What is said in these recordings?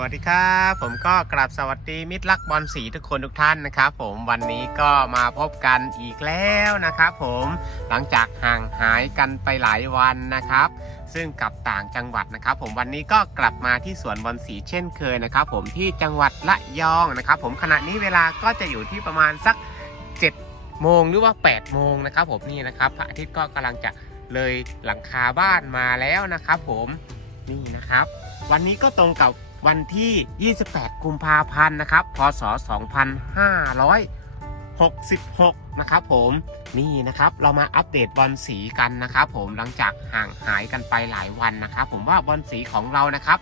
วัสดีครับ ผมก็กราบสวัสดีมิตรรักบอลสีทุกคนทุกท่านนะครับ ผมวันนี้ก็มาพบกันอีกแล้วนะครับ ผมหลังจากห่างหายกันไปหลายวันนะครับ ซึ่งกลับต่างจังหวัดนะครับ ผมวันนี้ก็กลับมาที่สวนบอลสีเช่นเคยนะครับ ผมที่จังหวัดละยองนะครับ ผมขณะนี้เวลาก็จะอยู่ที่ประมาณสัก7โมงหรือว่า8โมงนะครับ ผมนี่นะครับพระอาทิตย์ก็กำลังจะเลยหลังคาบ้านมาแล้วนะครับ ผมนี่นะครับ วันนี้ก็ตรงกับ วันที่ 28 กุมภาพันธ์นะครับ พศ 2566 นะครับผมนี่นะครับเรามาอัปเดตบอลสีกันนะครับผมหลังจากห่างหายกันไปหลายวันนะครับ ผมว่าบอลสีของเรานะครับ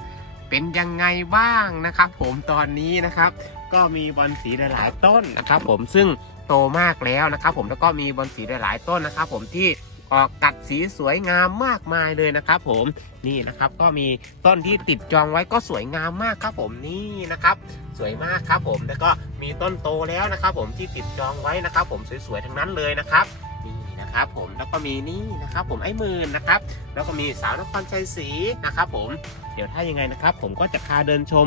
เป็นยังไงบ้างนะครับ ผมตอนนี้นะครับ ก็มีบอลสีหลายๆต้นนะครับ ผมซึ่งโตมากแล้วนะครับ ผมแล้วก็มีบอลสีหลายๆต้นนะครับ ผมที่ ออกกัดสีสวยงามมากมายเลยนะครับ ผมนี่นะครับก็มีต้นที่ติดจองไว้ก็สวยงามมากครับผมนี่นะครับสวยมากครับผมแล้วก็มีต้นโตแล้วนะครับ ผมที่ติดจองไว้นะครับ ผมสวยๆทั้งนั้นเลยนะครับนี่นะครับผมแล้วก็มีนี่นะครับผมไอ้หมื่นนะครับแล้วก็มีสาวนครชัยศรีนะครับ ผมเดี๋ยวถ้ายังไงนะครับ ผมก็จะพาเดินชม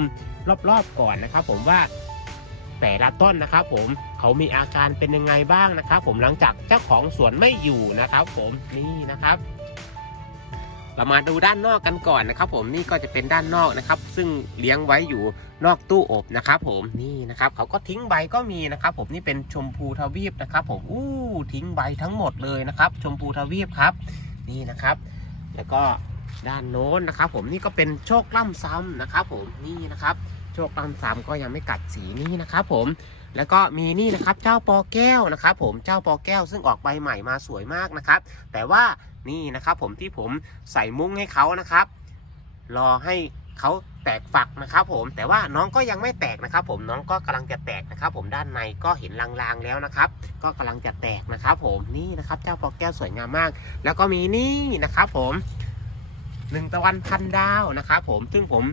รอบๆก่อนนะครับ ผมว่า แต่ละต้นนะครับผมเขามีอาการเป็นยังไงบ้างนะครับ ผมหลังจากเจ้าของสวนไม่อยู่นะครับ ผมนี่นะครับเรามาดูด้านนอกกันก่อนนะครับผมนี่ก็จะเป็นด้านนอกนะครับ ซึ่งเลี้ยงไว้อยู่นอกตู้อบนะครับผมนี่นะครับเขาก็ทิ้งใบก็มีนะครับ ผมนี่เป็นชมพูทวีปนะครับ ผมอู้ทิ้งใบทั้งหมดเลยนะครับ ชมพูทวีปครับ นี่นะครับ แล้วก็ด้านโน้นนะครับ ผมนี่ก็เป็นโชคล่ำซ้ำนะครับ ผมนี่นะครับ โชคล่ำซ้ำก็ยังไม่กัดสีนี่นะครับผมแล้วก็มีนี่นะครับเจ้าปอแก้วนะครับ ผมเจ้าปอแก้วซึ่งออกใบใหม่มาสวยมากนะครับ แต่ว่านี่นะครับผมที่ผมใส่มุ้งให้เขานะครับ รอให้เขาแตกฝักนะครับ ผมแต่ว่าน้องก็ยังไม่แตกนะครับ ผมน้องก็กำลังจะแตกนะครับ ผมด้านในก็เห็นลางๆแล้วนะครับ ก็กำลังจะแตกนะครับ ผมนี่นะครับเจ้าปอแก้วสวยงามมาก แล้วก็มีนี่นะครับ ผมหนึ่งตะวันพันดาวนะครับ ผมซึ่งผม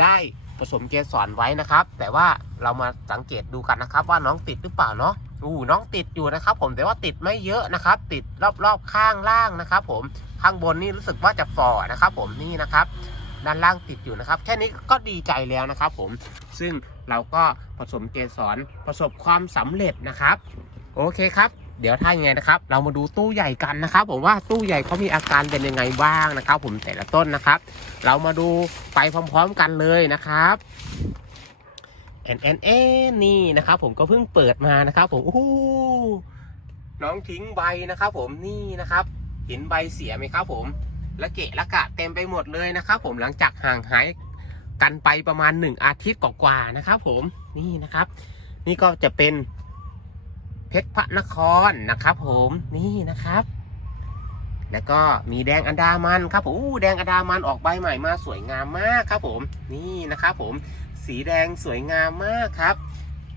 ได้ ผสมเกสรไว้นะครับ แต่ว่าเรามาสังเกตดูกันนะครับ ว่าน้องติดหรือเปล่าเนาะอู้น้องติดอยู่นะครับ ผมแต่ว่าติดไม่เยอะนะครับ ติดรอบๆข้างล่างนะครับ ผมข้างบนนี่รู้สึกว่าจะฝ่อนะครับ ผมนี่นะครับ ด้านล่างติดอยู่นะครับ แค่นี้ก็ดีใจแล้วนะครับ ผมซึ่งเราก็ผสมเกสรประสบความสำเร็จนะครับ โอเคครับ เดี๋ยวถ้ายังไงนะครับ เรามาดูตู้ใหญ่กันนะครับ ผมว่าตู้ใหญ่เขามีอาการเป็นยังไงบ้างนะครับ ผมแต่ละต้นนะครับ เรามาดูไปพร้อม ๆ กันเลยนะครับแอนแอนแอนนี่นะครับ ผมก็เพิ่งเปิดมานะครับ ผมอู้หูน้องทิ้งใบนะครับ ผมนี่นะครับเห็นใบเสียไหมครับ ผมละเกะละกะเต็มไปหมดเลยนะครับ ผมหลังจากห่างหายกันไปประมาณหนึ่งอาทิตย์กว่าๆนะครับ ผมนี่นะครับ นี่ก็จะเป็น เพชรพระนครนะครับ ผมนี่นะครับ แล้วก็มีแดงอันดามันครับผมแดงอันดามันออกใบใหม่มาสวยงามมากครับ ผมนี่นะครับผมสีแดงสวยงามมากครับ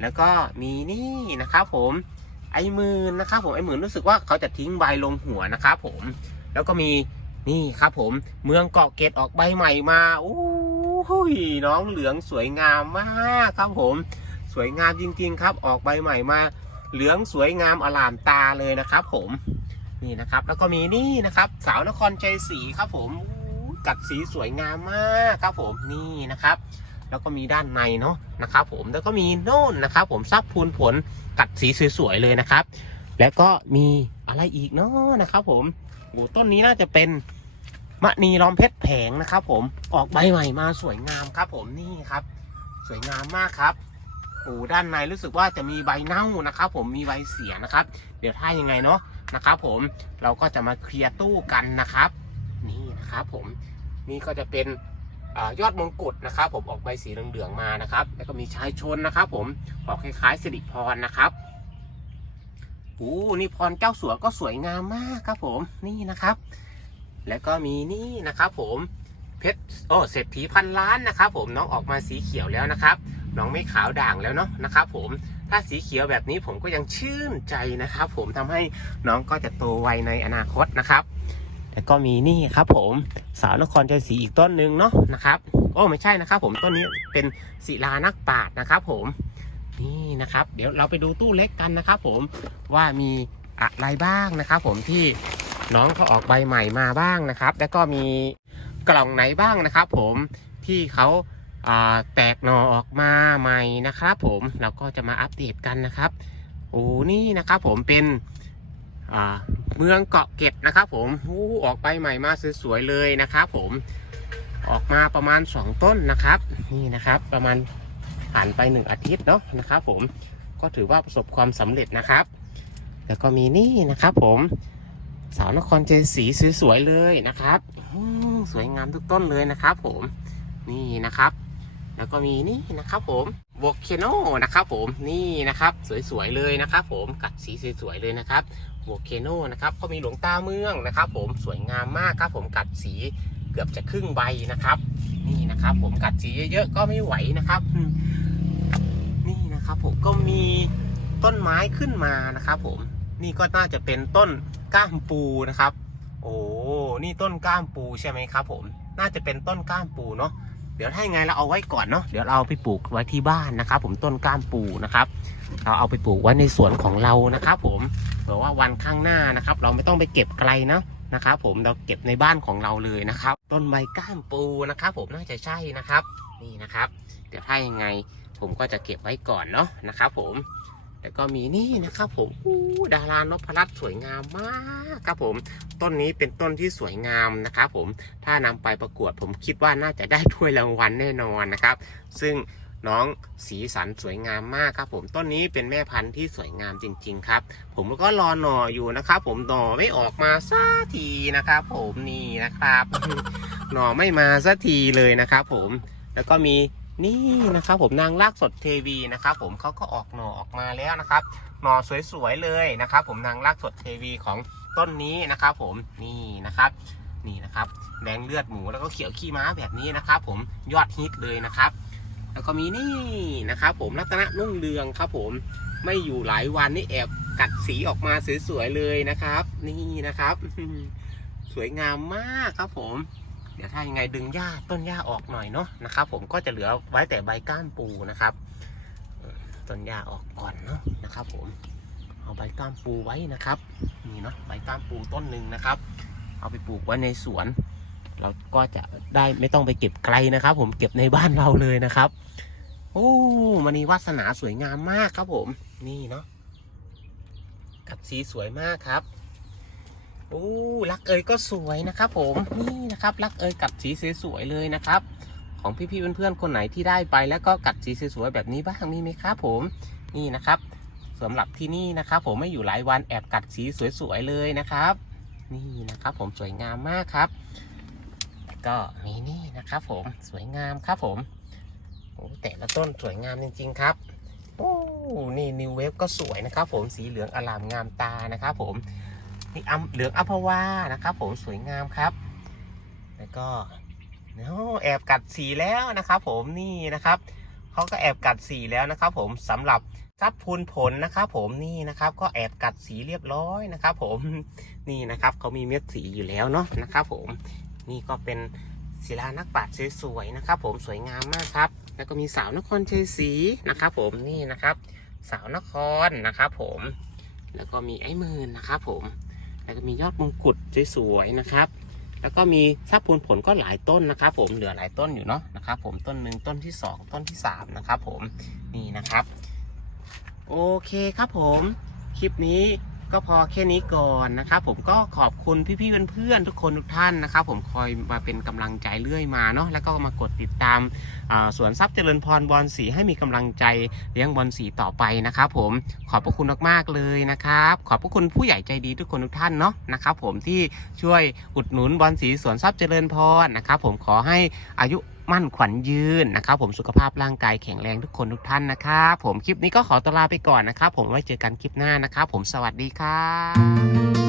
แล้วก็มีนี่นะครับผมไอหมื่นนะครับ ผมไอหมื่นรู้สึกว่าเขาจะทิ้งใบลงหัวนะครับผมแล้วก็มีนี่ครับ ผมเมืองเกาะเกตออกใบใหม่มาอู้หูยน้องเหลืองสวยงามมากครับผม สวยงามจริง ๆ ครับ ออกใบใหม่มา เหลืองสวยงามอลามตาเลยนะครับ ผมนี่นะครับ แล้วก็มีนี่นะครับ สาวนครชัยศรีครับ ผมกัดสีสวยงามมากครับ ผมนี่นะครับ แล้วก็มีด้านในเนาะนะครับ ผมแล้วก็มีโน่นนะครับ ผมซับพูนผลกัดสีสวยๆเลยนะครับ แล้วก็มีอะไรอีกเนาะนะครับ ผมโอ้ต้นนี้น่าจะเป็นมะนีล้อมเพชรแผงนะครับ ผมออกใบใหม่มาสวยงามครับ ผมนี่ครับ สวยงามมากครับ โอ้ด้านในรู้สึกว่าจะมีใบเน่านะครับ ผมมีใบเสียนะครับ เดี๋ยวถ้ายังไงเนาะนะครับผมเราก็จะมาเคลียร์ตู้กันนะครับ นี่นะครับผมนี่ก็จะเป็นอยอดมงกุฎนะครับ ผมออกใบสีเหลืองๆมานะครับ แล้วก็มีชายชนนะครับ ผมออกคล้ายๆสิริพรนะครับโอ้นี่พรเจ้าสัวก็สวยงามมากครับ ผมนี่นะครับ แล้วก็มีนี่นะครับ ผมเพชรโอ้เศรษฐีพันล้านนะครับ ผมน้องออกมาสีเขียวแล้วนะครับ น้องไม่ขาวด่างแล้วเนาะนะครับผมถ้าสีเขียวแบบนี้ผมก็ยังชื่นใจนะครับผมทำให้น้องก็จะโตไวในอนาคตนะครับแล้วก็มีนี่ครับผมสาวนครชัยศรีอีกต้นหนึ่งเนาะนะครับโอ้ไม่ใช่นะครับ ผมต้นนี้เป็นศิลานักปาชญ์นะครับ ผมนี่นะครับ เดี๋ยวเราไปดูตู้เล็กกันนะครับ ผมว่ามีอะไรบ้างนะครับ ผมที่น้องเขาออกใบใหม่มาบ้างนะครับ แล้วก็มีกล่องไหนบ้างนะครับ ผมที่เขา แตกหน่อออกมาใหม่นะครับผมเราก็จะมาอัปเดตกันนะครับ โอ้นี่นะครับผมเป็นเมืองเกาะเก็ดนะครับผมอ้ออกไปใหม่มาสวยๆเลยนะครับผมออกมาประมาณ 2 ต้นนะครับ นี่นะครับประมาณผ่านไป 1 อาทิตย์เนาะนะครับผมก็ถือว่าประสบความสำเร็จนะครับ แล้วก็มีนี่นะครับผมสาวนครเจสีสวยๆเลยนะครับสวยงามทุกต้นเลยนะครับผมนี่นะครับ แล้วก็มีนี่นะครับผมโวเคโนนะครับผมนี่นะครับ สวยๆเลยนะครับ ผมกัดสีสวยๆเลยนะครับโวเคโนนะครับก็มีหลวงตาเมืองนะครับ ผมสวยงามมากครับ ผมกัดสีเกือบจะครึ่งใบนะครับ นี่นะครับ ผมกัดสีเยอะๆก็ไม่ไหวนะครับ นี่นะครับผมก็มีต้นไม้ขึ้นมานะครับ ผมนี่ก็น่าจะเป็นต้นก้ามปูนะครับ โอ้นี่ต้นก้ามปูใช่ไหมครับ ผมน่าจะเป็นต้นก้ามปูเนาะ เดี๋ยวถ้ายังไงเราเอาไว้ก่อนเนาะเดี๋ยวเราเอาไปปลูกไว้ที่บ้านนะครับ ผมต้นก้ามปูนะครับ เราเอาไปปลูกไว้ในสวนของเรานะครับ ผมเผื่อว่าวันข้างหน้านะครับ เราไม่ต้องไปเก็บไกลเนาะนะครับผมเราเก็บในบ้านของเราเลยนะครับ ต้นใบก้ามปูนะครับ ผมน่าจะใช่นะครับ นี่นะครับ เดี๋ยวถ้ายังไงผมก็จะเก็บไว้ก่อนเนาะนะครับ ผม แล้วก็มีนี่นะครับผมอู้ดารานพรัตน์สวยงามมากครับผม ต้นนี้เป็นต้นที่สวยงามนะครับผมถ้านำไปประกวดผมคิดว่าน่าจะได้ถ้วยรางวัลแน่นอนนะครับ ซึ่งน้องสีสันสวยงามมากครับผมต้นนี้เป็นแม่พันธุ์ที่สวยงามจริง ๆ ครับ ผมก็รอหน่ออยู่นะครับ ผมหน่อไม่ออกมาสักทีนะครับ ผมนี่นะครับ หน่อไม่มาสักทีเลยนะครับ ผมแล้วก็มี นี่นะครับผมนางลากสดเทวีนะครับผมเขาก็ออกหน่อออกมาแล้วนะครับ หน่อสวยๆเลยนะครับ ผมนางลากสดเทวีของต้นนี้นะครับ ผมนี่นะครับ นี่นะครับแดงเลือดหมูแล้วก็เขียวขี้ม้าแบบนี้นะครับ ผมยอดฮิตเลยนะครับ แล้วก็มีนี่นะครับ ผมรัตนนุ่งเรืองครับ ผมไม่อยู่หลายวันนี่แอบกัดสีออกมาสวยๆเลยนะครับ นี่นะครับ สวยงามมากครับผม เดี๋ยวถ้ายังไงดึงหญ้าต้นหญ้าออกหน่อยเนาะนะครับผมก็จะเหลือไว้แต่ใบก้านปูนะครับต้นหญ้าออกก่อนเนาะนะครับผมเอาใบก้านปูไว้นะครับนี่เนาะใบก้านปูต้นหนึ่งนะครับ เอาไปปลูกไว้ในสวน เราก็จะได้ไม่ต้องไปเก็บไกลนะครับ ผมเก็บในบ้านเราเลยนะครับโอ้มันนีวาสนาสวยงามมากครับผม นี่เนาะกัดสีสวยมากครับ โอ้รักเอยก็สวยนะครับ ผมนี่นะครับรักเอยกัดสีสวยๆเลยนะครับ ของพี่ๆเพื่อนๆคนไหนที่ได้ไป แล้วก็กัดสีสวยๆแบบนี้บ้างมีไหมครับผมนี่นะครับสำหรับที่นี่นะครับ ผมไม่อยู่หลายวันแอบกัดสีสวยๆเลยนะครับ นี่นะครับ ผมสวยงามมากครับ ก็มีนี่นะครับ ผมสวยงามครับผมโอ้แต่ละต้นสวยงามจริง ๆ ครับโอ้นี่นิวเวฟก็สวยนะครับ ผมสีเหลืองอลามงามตานะครับ ผม นี่อัเหลืองอัพวานะครับ ผมสวยงามครับ แล้วก็แอบกัดสีแล้วนะครับ ผมนี่นะครับเขาก็แอบกัดสีแล้วนะครับ ผมสำหรับซับพูนผลนะครับผมนี่นะครับ ก็แอบกัดสีเรียบร้อยนะครับ ผมนี่นะครับเขามีเม็ดสีอยู่แล้วเนาะนะครับผมนี่ก็เป็นศิลานักปราสวยๆนะครับ ผมสวยงามมากครับ แล้วก็มีสาวนครชัยศรีนะครับ ผมนี่นะครับ สาวนครนะครับ ผมแล้วก็มีไอ้หมื่นนะครับ ผม แล้วก็มียอดมงกุฎสวยๆนะครับ แล้วก็มีซับพูนผลก็หลายต้นนะครับ ผมเหลือหลายต้นอยู่เนาะนะครับผมต้นหนึ่งต้นที่สองต้นที่สามนะครับ ผมนี่นะครับ โอเคครับผม คลิปนี้ ก็พอแค่นี้ก่อนนะครับผมก็ขอบคุณพี่ๆเพื่อนๆทุกคนทุกท่านนะครับผมคอยมาเป็นกำลังใจเรื่อยมาเนาะแล้วก็มากดติดตามาสวนทรัพย์เจริญพรบอลสีให้มีกำลังใจเลี้ยงบอลสีต่อไปนะครับผมขอบพระคุณมากๆเลยนะครับ ขอบพระคุณผู้ใหญ่ใจดีทุกคนทุกท่านเนาะนะครับผมที่ช่วยอุดหนุนบอลสีสวนทรัพย์เจริญพรนะครับผมขอให้อายุ มั่นขวัญยืนนะครับผมสุขภาพร่างกายแข็งแรงทุกคนทุกท่านนะครับผมคลิปนี้ก็ขอตัวลาไปก่อนนะครับผมไว้เจอกันคลิปหน้านะครับผมสวัสดีครับ